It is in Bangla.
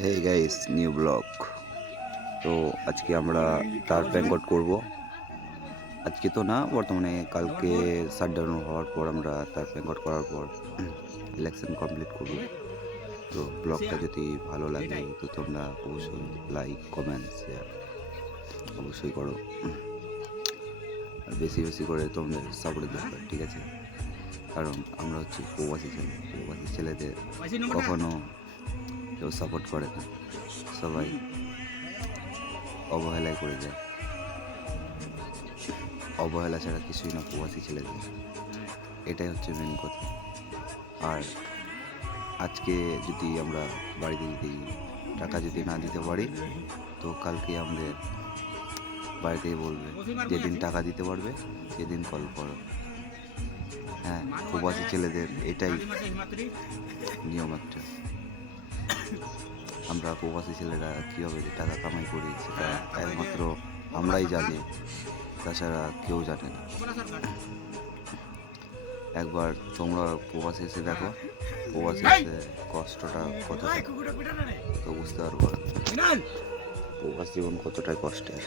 Hey guys, new blog. তো আজকে আমরা তার ব্যাংকট করব। আজকে তো না, বর্তমানে কালকে শাটডাউন হওয়ার পর আমরা তার ব্যাংকট করার পর ইলেকশন কমপ্লিট করব। তো ব্লগটা যদি ভালো লাগে তো তোমরা অবশ্যই লাইক, কমেন্ট, শেয়ার অবশ্যই করো। আর বেশি বেশি করে তোমাদের সাপোর্ট দরকার, ঠিক আছে? কারণ আমরা হচ্ছে প্রবাসী ছেলে। প্রবাসী ছেলেদের কখনো কেউ সাপোর্ট করে না, সবাই অবহেলায় করে যায়। অবহেলা ছাড়া কিছুই না প্রবাসী ছেলেদের, এটাই হচ্ছে মেন কথা। আর আজকে যদি আমরা বাড়িতে যদি টাকা যদি না দিতে পারি, তো কালকে আমাদের বাড়িতেই বলবে যেদিন টাকা দিতে পারবে সেদিন কল করো। হ্যাঁ, প্রবাসী ছেলেদের এটাই নিয়ম একটা। আমরা প্রবাসী ছেলেরা কীভাবে টাকা কামাই করি সেটা একমাত্র আমরাই জানি, তাছাড়া কেউ জানে না। একবার তোমরা প্রবাসে এসে দেখো, প্রবাসে এসে কষ্টটা কতটা, তো বুঝতে পারবো প্রবাস জীবন কতটাই কষ্টের।